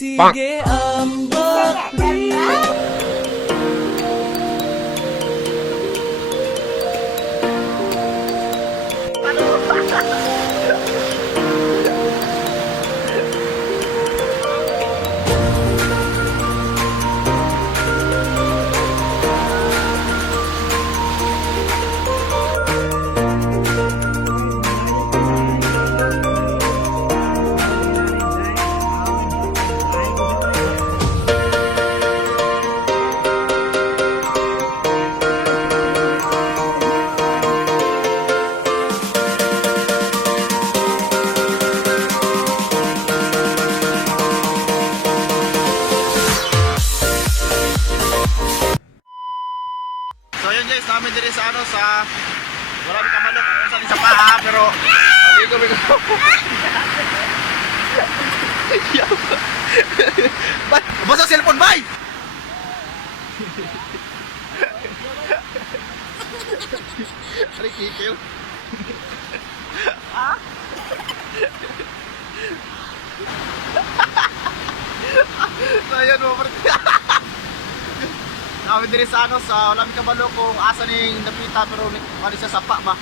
Sige ang bakit. So yun guys, namin diri sa ano sa wala mi kamalok kung saan sa paa pero maligo mi ko. Bay, basta cellphone bay. Ari kikil. Ah? So yun mo kami diri sa ano sa wala mi kabalo kung asa ning napita pero wala siya sapa ba.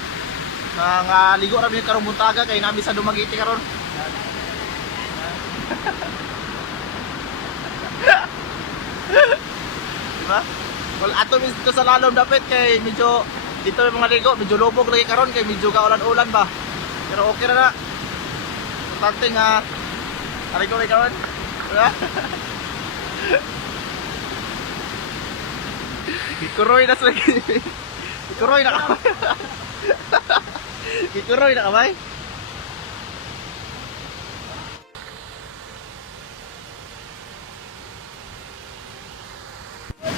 Nga ligo ra mi karong buntaga kay nami sa Dumaguete karon. Diba? Well, ato dito sa lalom dapat kay medyo dito yung mga ligo, medyo lubog lagi karon kay medyo kaulan-ulan ba. Pero okay ra na. Importante nga aligo lagi karon. Diba? Ikuroy na sa Ikuroy na kamay. Ikuroy na kamay.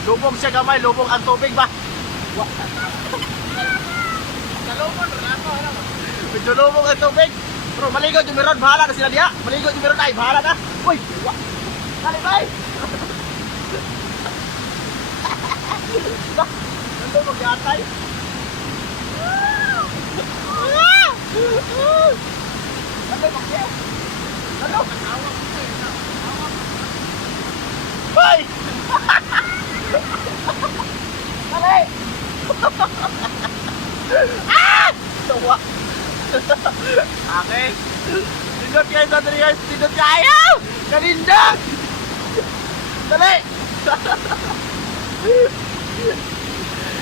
Lubog siya kamay, lubog ang tubig ba? Salubon, ano? Medyo lubog ang tubig. Pero maligo yung meron, bahala na sila diya. Maligo yung meron ay, bahala na. Uy! Dali bay! Nandun mag-yatay. Nandun mag-yatay. Nandun. Bay! Dali! Tawa. Okay. Tindot kayo sa guys. Tindot kayo! Kanindang! Dali!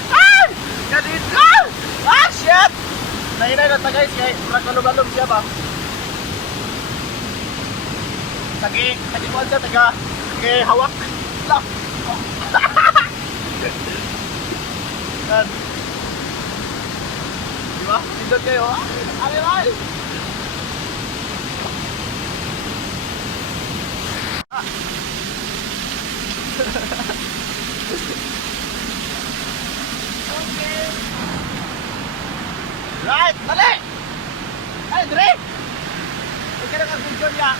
Ah! Kanina! Ah, shit! Nahinay na ta guys, kaya nagkalog-alog siya ba? Tagi mo siya, taga hawak. Lang! Yan. Diba? Pindot kayo, ah! Aliray! Ah! Okay. Right, dali! Ay, Dre! Huwag ka na kag-video niya.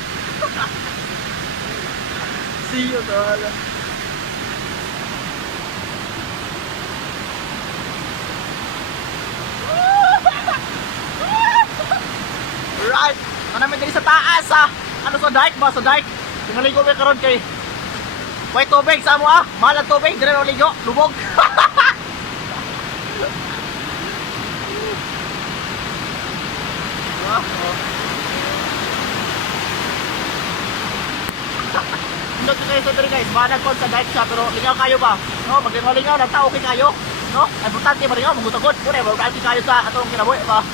See you, tol. Right! Namin din sa taas, ha? Ano sa dike ba? Sa dike? Tingaligo may karon kay may tubig sa mo ah. Mahal ang tubig, dire na ligo, lubog. Hindi kayo sa diri guys, banag ko sa dike siya pero lingaw kayo ba? No, maglingaw-lingaw lang tao okay kayo. No? Ay importante malingaw, magutagod. Pure, importante kayo sa atong kinabuhi ba?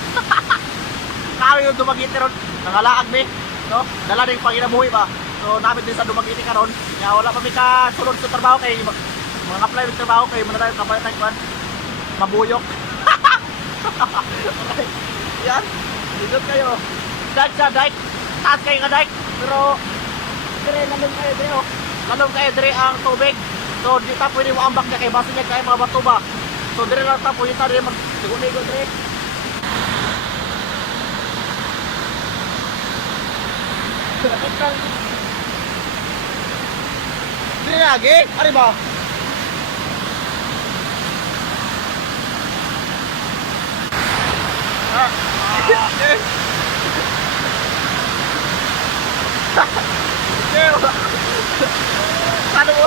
Kami yung Dumaguete ron, nangalaag mi. No? Dala rin panginabuhi ba? So namin din sa Dumaguete karon. Kaya wala pa mi ka sulod sa trabaho kay mga apply ng trabaho kay manala yung kapalit ng kwan. Mabuyok. Okay. Yan. Dito kayo. Dike sa dike. Taas kayo ka dike. Pero dire lalong kayo dire oh. Lalong kayo dire ang tubig. So di ta pwede mo ambak niya kay base niya kay mga bato ba. So dire lang ta pwede ta dire mag sigunigo dire. Dire lagi, ari ba? Ano mo?